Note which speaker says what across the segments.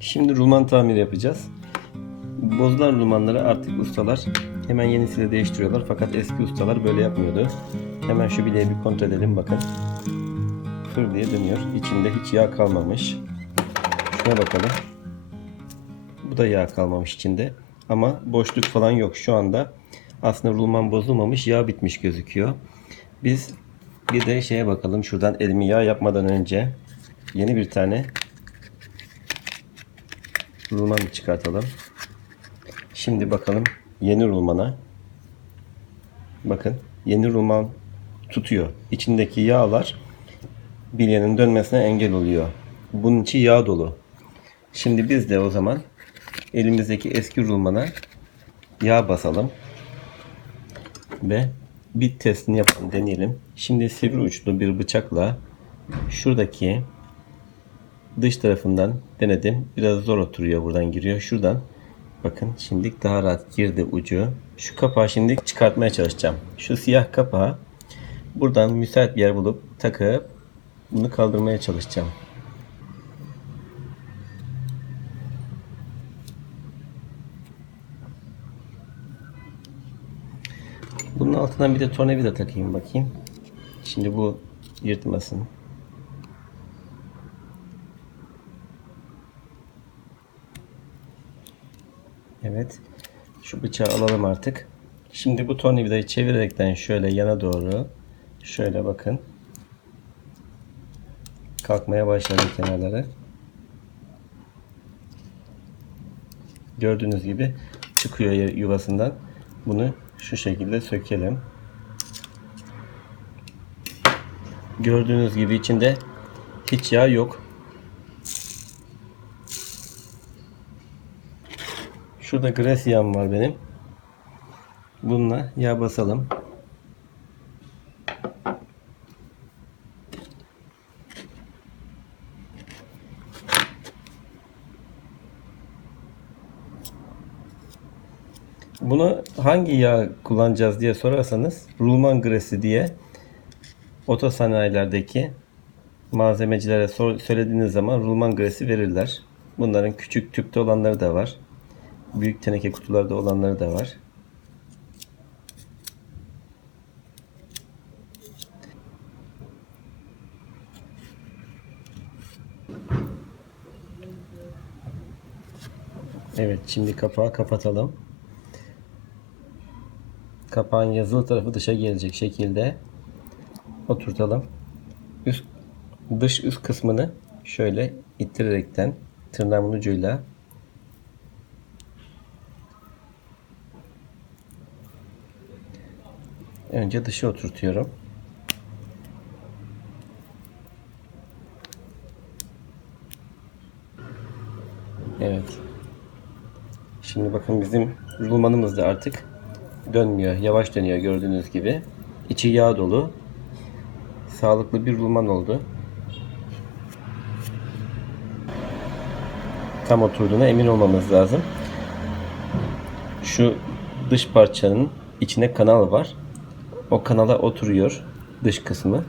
Speaker 1: Şimdi rulman tamiri yapacağız. Bozulan rulmanları artık ustalar hemen yenisiyle değiştiriyorlar. Fakat eski ustalar böyle yapmıyordu. Hemen şu bileği bir kontrol edelim bakın. Fır diye dönüyor. İçinde hiç yağ kalmamış. Şuna bakalım. Bu da yağ kalmamış içinde. Ama boşluk falan yok şu anda. Aslında rulman bozulmamış. Yağ bitmiş gözüküyor. Biz bir de şeye bakalım. Şuradan elimi yağ yapmadan önce yeni bir tane rulman çıkartalım. Şimdi bakalım yeni rulmana. Bakın yeni rulman tutuyor. İçindeki yağlar bilyenin dönmesine engel oluyor. Bunun içi yağ dolu. Şimdi biz de o zaman elimizdeki eski rulmana yağ basalım. Ve bir testini yapalım, deneyelim. Şimdi sivri uçlu bir bıçakla şuradaki dış tarafından denedim. Biraz zor oturuyor buradan giriyor. Şuradan bakın şimdi daha rahat girdi ucu. Şu kapağı şimdi çıkartmaya çalışacağım. Şu siyah kapağı buradan müsait bir yer bulup takıp bunu kaldırmaya çalışacağım. Bunun altından bir de tornavida takayım bakayım. Şimdi bu yırtmasın. Evet. Şu bıçağı alalım artık. Şimdi bu tornavidayı çevirerekten şöyle yana doğru şöyle bakın. Kalkmaya başladı kenarları. Gördüğünüz gibi çıkıyor yuvasından. Bunu şu şekilde sökelim. Gördüğünüz gibi içinde hiç yağ yok. Şurada yağım var benim. Bununla yağ basalım. Bunu hangi yağ kullanacağız diye sorarsanız rulman gresi diye otosanayilerdeki malzemecilere söylediğiniz zaman rulman gresi verirler. Bunların küçük tüpte olanları da var. Büyük teneke kutularda olanları da var. Evet, şimdi kapağı kapatalım. Kapağın yazılı tarafı dışa gelecek şekilde oturtalım. Üst dış üst kısmını şöyle ittirerekten tırnağımın ucuyla önce dışa oturtuyorum. Evet. Şimdi bakın bizim rulmanımız da artık dönmüyor. Yavaş dönüyor gördüğünüz gibi. İçi yağ dolu. Sağlıklı bir rulman oldu. Tam oturduğuna emin olmamız lazım. Şu dış parçanın içine kanal var. O kanala oturuyor dış kısmı.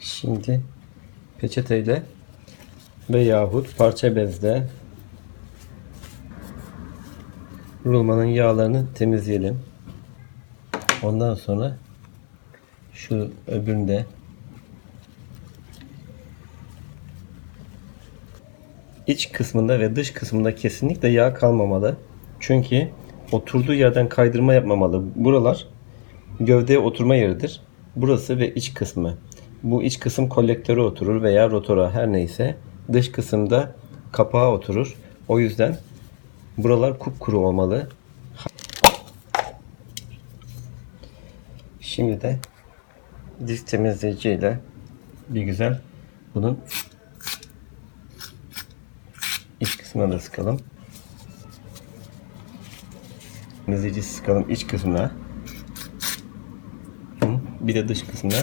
Speaker 1: Şimdi peçeteyle veyahut parça bezle rulmanın yağlarını temizleyelim. Ondan sonra şu öbüründe iç kısmında ve dış kısmında kesinlikle yağ kalmamalı. Çünkü oturduğu yerden kaydırma yapmamalı. Buralar gövdeye oturma yeridir. Burası ve iç kısmı. Bu iç kısım kolektöre oturur veya rotora her neyse. Dış kısımda kapağa oturur. O yüzden buralar kupkuru olmalı. Şimdi de disk temizleyici ile bir güzel bunun iç kısmına da sıkalım. Temizleyici sıkalım iç kısmına. Bir de dış kısmına.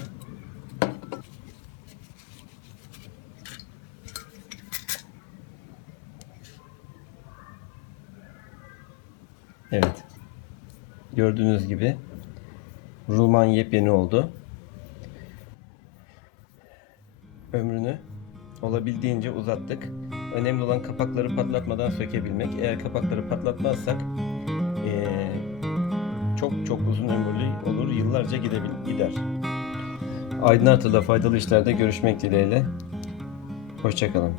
Speaker 1: Evet. Gördüğünüz gibi rulman yepyeni oldu. ömrünü olabildiğince uzattık. Önemli olan kapakları patlatmadan sökebilmek. Eğer kapakları patlatmazsak çok çok uzun ömürlü olur. Yıllarca gidebil- gider. Aydın Artı'da faydalı işlerde görüşmek dileğiyle. Hoşçakalın.